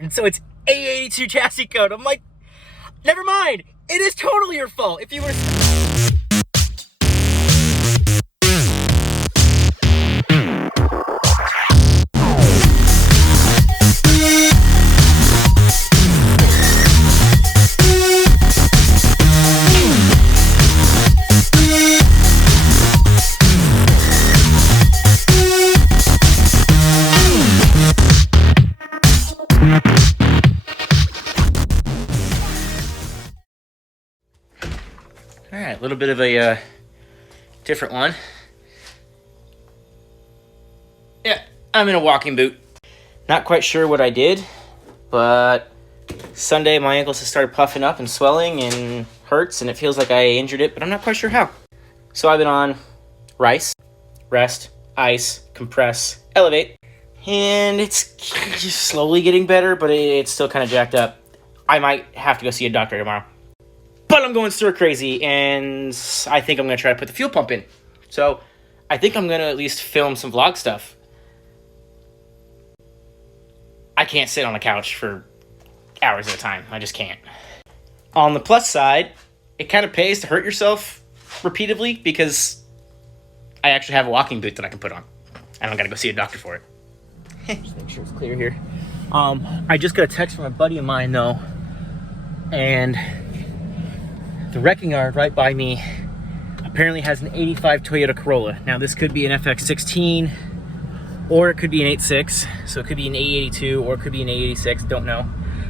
And so it's A82 chassis code. I'm like, never mind. It is totally your fault. If you were... All right, a little bit of a different one. Yeah, I'm in a walking boot. Not quite sure what I did, but Sunday my ankles have started puffing up and swelling and hurts, and it feels like I injured it, but I'm not quite sure how. So I've been on rice, rest, ice, compress, elevate, and it's just slowly getting better, but it's still kind of jacked up. I might have to go see a doctor tomorrow. But I'm going stir crazy, and I think I'm going to try to put the fuel pump in. So I think I'm going to at least film some vlog stuff. I can't sit on the couch for hours at a time. I just can't. On the plus side, it kind of pays to hurt yourself repeatedly because I actually have a walking boot that I can put on. I don't got to go see a doctor for it. Just make sure it's clear here. I just got a text from a buddy of mine, though, and the wrecking yard right by me apparently has an 85 Toyota Corolla. Now this could be an FX16 or it could be an 86. So it could be an A82 or it could be an A86, don't know.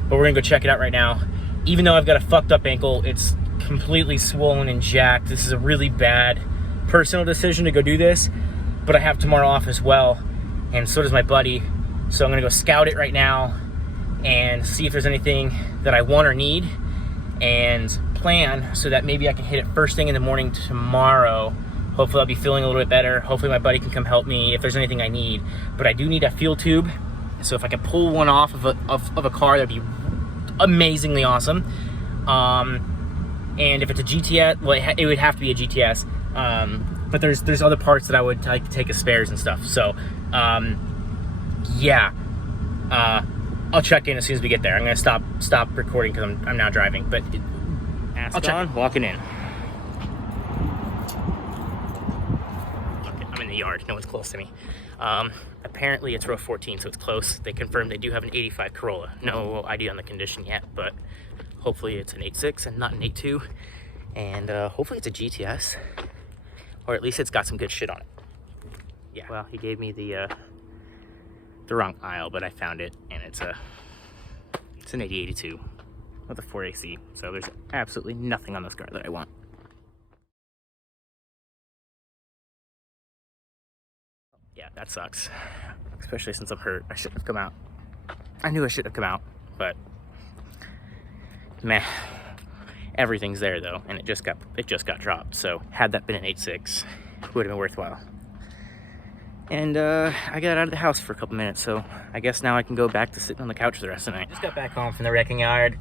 But we're gonna go check it out right now. Even though I've got a fucked up ankle, it's completely swollen and jacked. This is a really bad personal decision to go do this, but I have tomorrow off as well, and so does my buddy. So I'm gonna go scout it right now and see if there's anything that I want or need, and plan so that maybe I can hit it first thing in the morning tomorrow. Hopefully I'll be feeling a little bit better. Hopefully my buddy can come help me if there's anything I need. But I do need a fuel tube, so if I can pull one off of a car, that'd be amazingly awesome. And if it's a GTS, well, it would have to be a GTS. But there's other parts that I would take as spares and stuff. So yeah, I'll check in as soon as we get there. I'm gonna stop recording because I'm now driving, but I'll check on walking in. Okay, I'm in the yard. No one's close to me. Apparently it's row 14, so it's close. They confirmed they do have an 85 Corolla. No ID on the condition yet, but hopefully it's an 86 and not an 82. And hopefully it's a GTS, or at least it's got some good shit on it. Yeah. Well, he gave me the wrong aisle, but I found it, and it's an 8082 with a 4AC. So there's absolutely nothing on this car that I want. Yeah, that sucks. Especially since I'm hurt. I shouldn't have come out. I knew I shouldn't have come out, but meh. Everything's there though, and it just got dropped. So had that been an 86, it would have been worthwhile. And I got out of the house for a couple minutes, so I guess now I can go back to sitting on the couch for the rest of the night. Just got back home from the wrecking yard.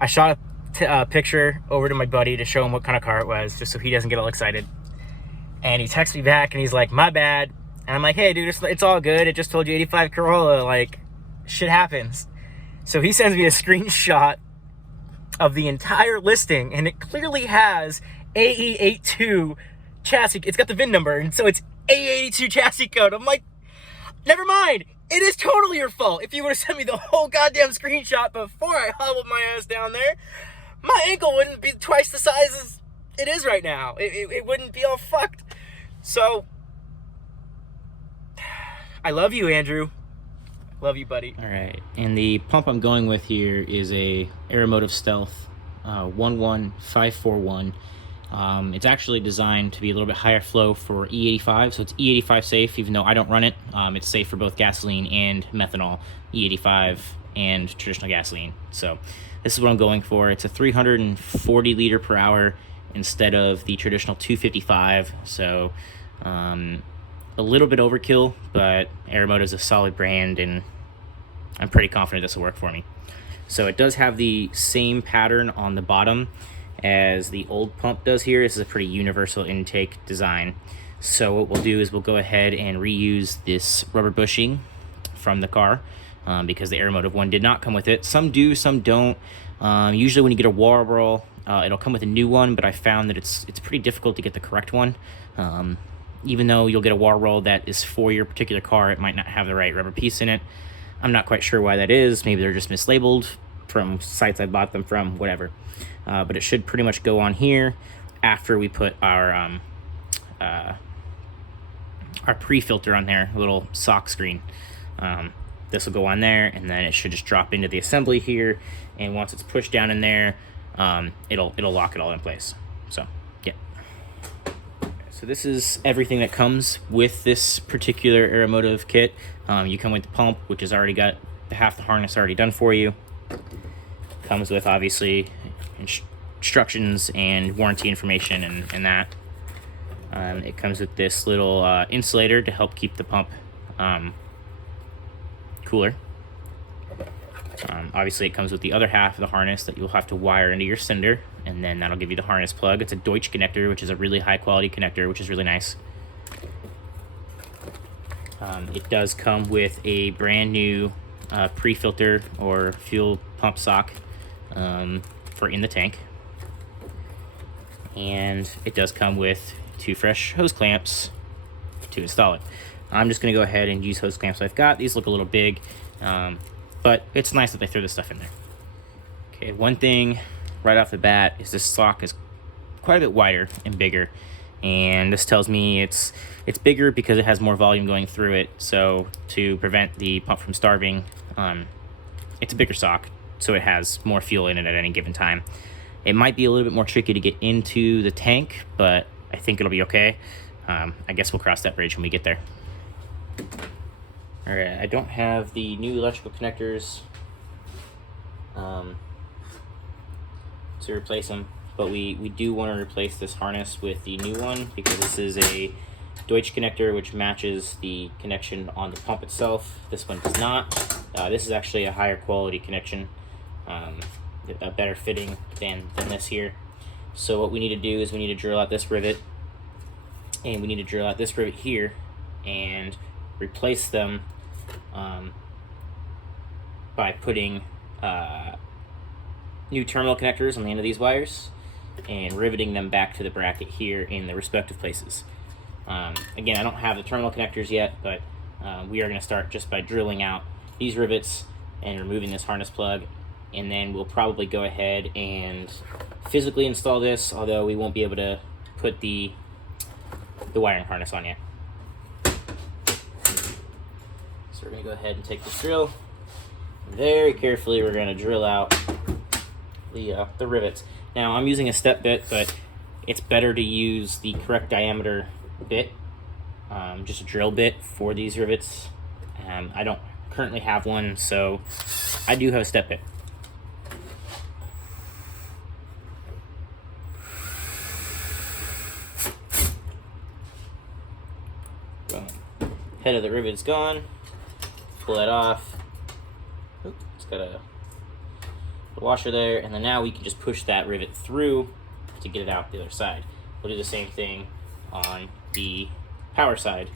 I shot a picture over to my buddy to show him what kind of car it was, just so he doesn't get all excited. And he texts me back, and he's like, "My bad." And I'm like, "Hey, dude, it's all good. It just told you 85 Corolla. Like, shit happens." So he sends me a screenshot of the entire listing, and it clearly has AE82 chassis. It's got the VIN number, and so it's A82 chassis code. I'm like, never mind. It is totally your fault. If you would have sent me the whole goddamn screenshot before I hobbled my ass down there, my ankle wouldn't be twice the size as it is right now. It wouldn't be all fucked. So, I love you, Andrew. Love you, buddy. All right, and the pump I'm going with here is a Aeromotive Stealth 11541. It's actually designed to be a little bit higher flow for E85, so it's E85 safe, even though I don't run it. It's safe for both gasoline and methanol, E85 and traditional gasoline. So this is what I'm going for. It's a 340 liter per hour instead of the traditional 255. So a little bit overkill, but Aeromotive is a solid brand, and I'm pretty confident this will work for me. So it does have the same pattern on the bottom as the old pump does here. This is a pretty universal intake design. So what we'll do is we'll go ahead and reuse this rubber bushing from the car. because the Aeromotive one did not come with it. Some do, some don't. Usually when you get a Warworld, it'll come with a new one, but I found that it's pretty difficult to get the correct one. Even though you'll get a Warworld that is for your particular car, it might not have the right rubber piece in it. I'm not quite sure why that is. Maybe they're just mislabeled from sites I bought them from, whatever. But it should pretty much go on here after we put our pre-filter on there, a little sock screen. This will go on there, and then it should just drop into the assembly here. And once it's pushed down in there, it'll lock it all in place. So yeah. So this is everything that comes with this particular Aeromotive kit. You come with the pump, which has already got half the harness already done for you. Comes with obviously instructions and warranty information and that. It comes with this little insulator to help keep the pump cooler. Obviously it comes with the other half of the harness that you'll have to wire into your cylinder, and then that'll give you the harness plug. It's a Deutsch connector, which is a really high quality connector, which is really nice. It does come with a brand new pre-filter or fuel pump sock for in the tank, and it does come with 2 fresh hose clamps to install it. I'm just going to go ahead and use hose clamps I've got. These look a little big, but it's nice that they throw this stuff in there. Okay, one thing right off the bat is this sock is quite a bit wider and bigger, and this tells me it's bigger because it has more volume going through it. So to prevent the pump from starving, it's a bigger sock, so it has more fuel in it at any given time. It might be a little bit more tricky to get into the tank, but I think it'll be okay. I guess we'll cross that bridge when we get there. All right, I don't have the new electrical connectors to replace them, but we do want to replace this harness with the new one because this is a Deutsch connector which matches the connection on the pump itself. This one does not. This is actually a higher quality connection, a better fitting than this here. So what we need to do is we need to drill out this rivet, and we need to drill out this rivet here and replace them by putting new terminal connectors on the end of these wires and riveting them back to the bracket here in the respective places. Again, I don't have the terminal connectors yet, but we are going to start just by drilling out these rivets and removing this harness plug, and then we'll probably go ahead and physically install this, although we won't be able to put the wiring harness on yet. So we're going to go ahead and take this drill. Very carefully, we're going to drill out the rivets. Now, I'm using a step bit, but it's better to use the correct diameter bit, just a drill bit for these rivets. I don't currently have one, so I do have a step bit. Head of the rivet's gone. Pull that off. Oop, it's got a washer there, and then now we can just push that rivet through to get it out the other side. We'll do the same thing on the power side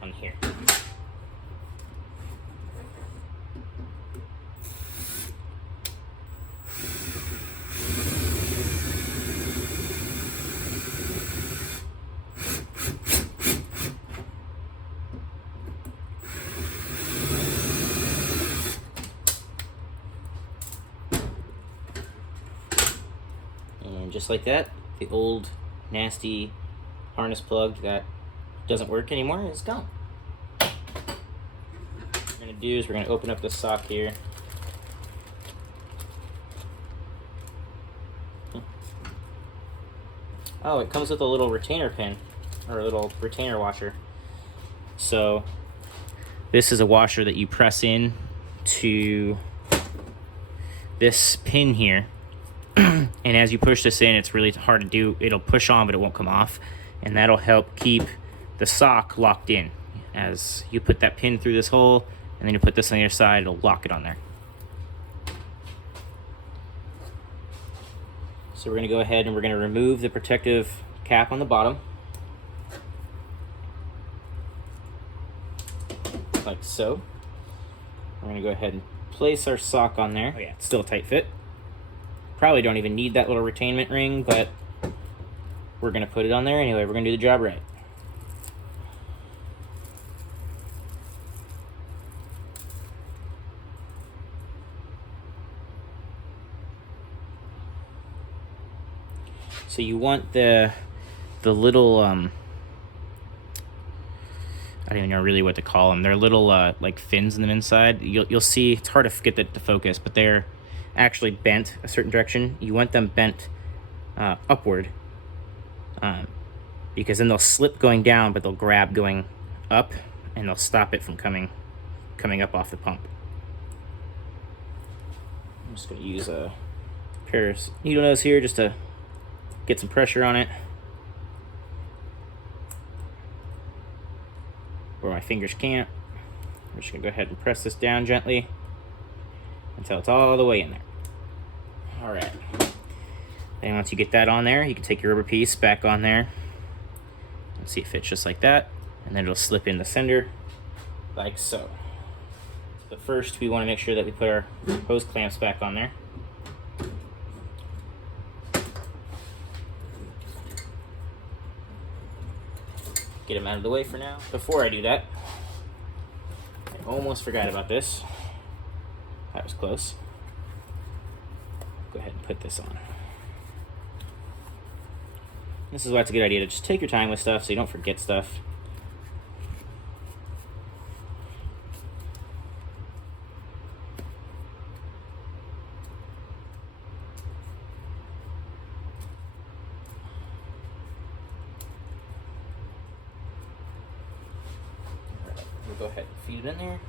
on here. And just like that, the old nasty harness plug that doesn't work anymore is gone. What we're going to do is we're going to open up this sock here. Oh, it comes with a little retainer pin, or a little retainer washer. So this is a washer that you press in to this pin here. And as you push this in, it's really hard to do. It'll push on, but it won't come off. And that'll help keep the sock locked in. As you put that pin through this hole, and then you put this on the other side, it'll lock it on there. So we're going to go ahead and we're going to remove the protective cap on the bottom. Like so. We're gonna go ahead and place our sock on there. Oh yeah, it's still a tight fit. Probably don't even need that little retainment ring, but we're gonna put it on there anyway. We're gonna do the job right. So you want the little I don't even know really what to call them. They're little like fins in the inside. You'll see it's hard to get that to focus, but they're actually bent a certain direction. You want them bent upward, because then they'll slip going down, but they'll grab going up, and they'll stop it from coming up off the pump. I'm just gonna use a pair of needle nose here just to get some pressure on it, where my fingers can't. I'm just gonna go ahead and press this down gently until it's all the way in there. All right. Then once you get that on there, you can take your rubber piece back on there. Let's see, it fits just like that, and then it'll slip in the center like so. But first, we want to make sure that we put our hose clamps back on there. Get them out of the way for now. Before I do that, I almost forgot about this. That was close. Go ahead and put this on. This is why it's a good idea to just take your time with stuff so you don't forget stuff. We'll go ahead and feed it in there.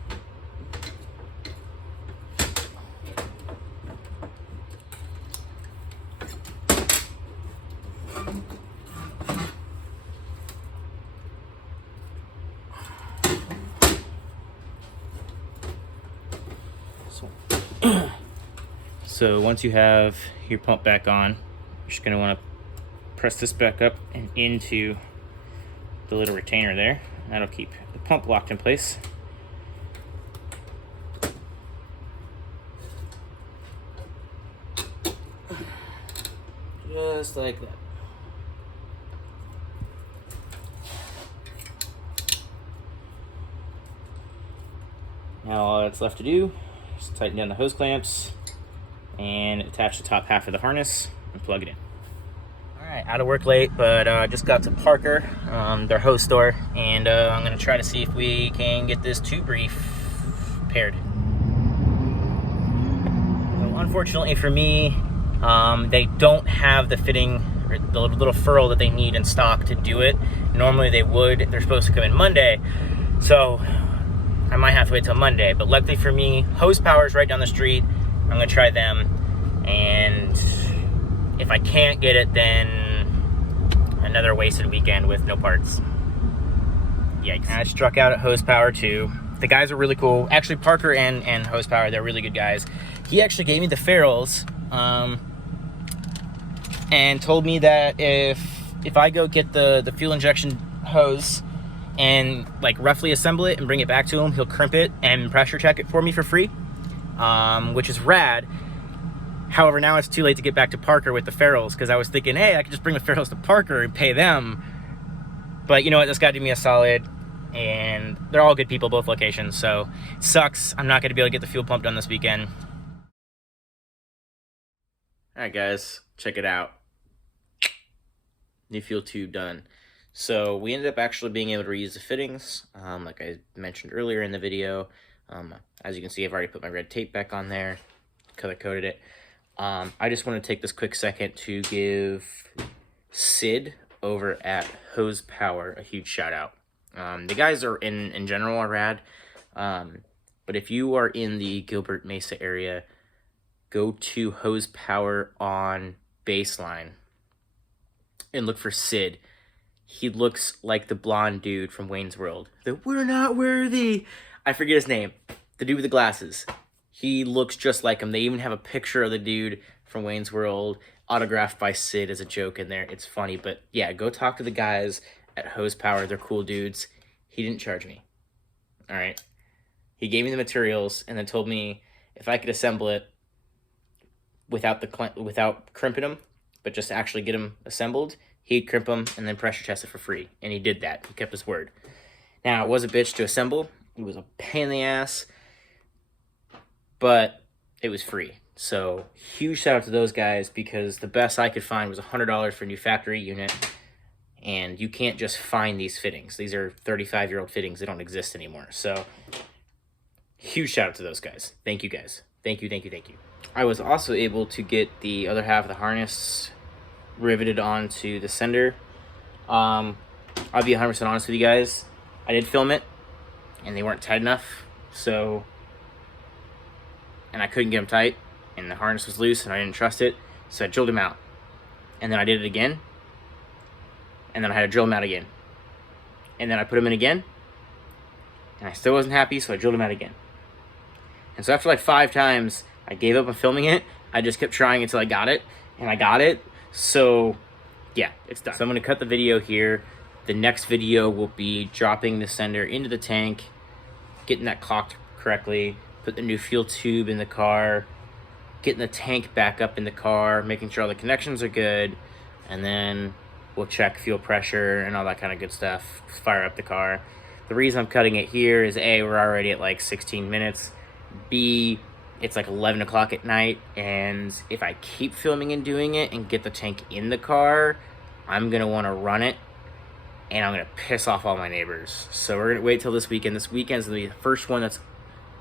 So once you have your pump back on, you're just going to want to press this back up and into the little retainer there. That'll keep the pump locked in place. Just like that. Now all that's left to do is tighten down the hose clamps and attach the top half of the harness and plug it in. All right, out of work late, but just got to Parker, their hose store, and I'm gonna try to see if we can get this tube reef paired. So unfortunately for me, they don't have the fitting, or the little furl that they need in stock to do it. Normally they would. They're supposed to come in Monday, so I might have to wait till Monday. But luckily for me, Hose Power is right down the street. I'm gonna try them, and if I can't get it, then another wasted weekend with no parts. Yikes. I struck out at Hose Power too. The guys are really cool. Actually, Parker and Hose Power, they're really good guys. He actually gave me the ferrules, and told me that if I go get the fuel injection hose and like roughly assemble it and bring it back to him, he'll crimp it and pressure check it for me for free, which is rad. However, now it's too late to get back to Parker with the ferrules, because I was thinking, hey, I could just bring the ferrules to Parker and pay them. But you know what, this guy did me a solid, and they're all good people, both locations, so it sucks. I'm not gonna be able to get the fuel pump done this weekend. All right, guys, check it out. New fuel tube done. So we ended up actually being able to reuse the fittings, like I mentioned earlier in the video. As you can see, I've already put my red tape back on there, color coded it. I just want to take this quick second to give Sid over at Hose Power a huge shout out. The guys are in general are rad, but if you are in the Gilbert Mesa area, go to Hose Power on Baseline and look for Sid. He looks like the blonde dude from Wayne's World. The "We're not worthy." I forget his name. The dude with the glasses. He looks just like him. They even have a picture of the dude from Wayne's World autographed by Sid as a joke in there. It's funny, but yeah, go talk to the guys at Hose Power. They're cool dudes. He didn't charge me. All right. He gave me the materials and then told me if I could assemble it without crimping them, but just actually get them assembled, he'd crimp them and then pressure test it for free. And he did that. He kept his word. Now, it was a bitch to assemble. It was a pain in the ass, but it was free. So huge shout out to those guys, because the best I could find was $100 for a new factory unit. And you can't just find these fittings. These are 35-year-old fittings. They don't exist anymore. So huge shout out to those guys. Thank you guys. Thank you, thank you, thank you. I was also able to get the other half of the harness riveted onto the sender. I'll be 100% honest with you guys. I did film it, and they weren't tight enough. So, and I couldn't get them tight, and the harness was loose, and I didn't trust it. So I drilled them out. And then I did it again. And then I had to drill them out again. And then I put them in again. And I still wasn't happy, so I drilled them out again. And so after like 5 times, I gave up on filming it. I just kept trying until I got it. And I got it. So, yeah, it's done. So I'm going to cut the video here. The next video will be dropping the sender into the tank, getting that caulked correctly, put the new fuel tube in the car, getting the tank back up in the car, making sure all the connections are good, and then we'll check fuel pressure and all that kind of good stuff, fire up the car. The reason I'm cutting it here is A, we're already at like 16 minutes. B, it's like 11 o'clock at night, and if I keep filming and doing it and get the tank in the car, I'm going to want to run it, and I'm going to piss off all my neighbors. So we're going to wait till this weekend. This weekend's going to be the first one that's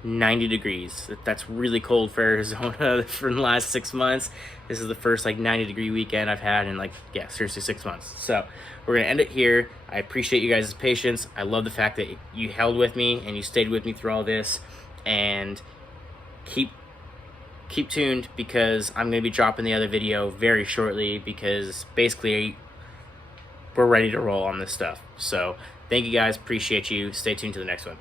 90 degrees. That's really cold for Arizona for the last 6 months. This is the first like 90-degree weekend I've had in like, yeah, seriously 6 months. So we're gonna end it here. I appreciate you guys' patience. I love the fact that you held with me and you stayed with me through all this, and keep tuned, because I'm gonna be dropping the other video very shortly, because basically we're ready to roll on this stuff. So thank you guys, appreciate you. Stay tuned to the next one.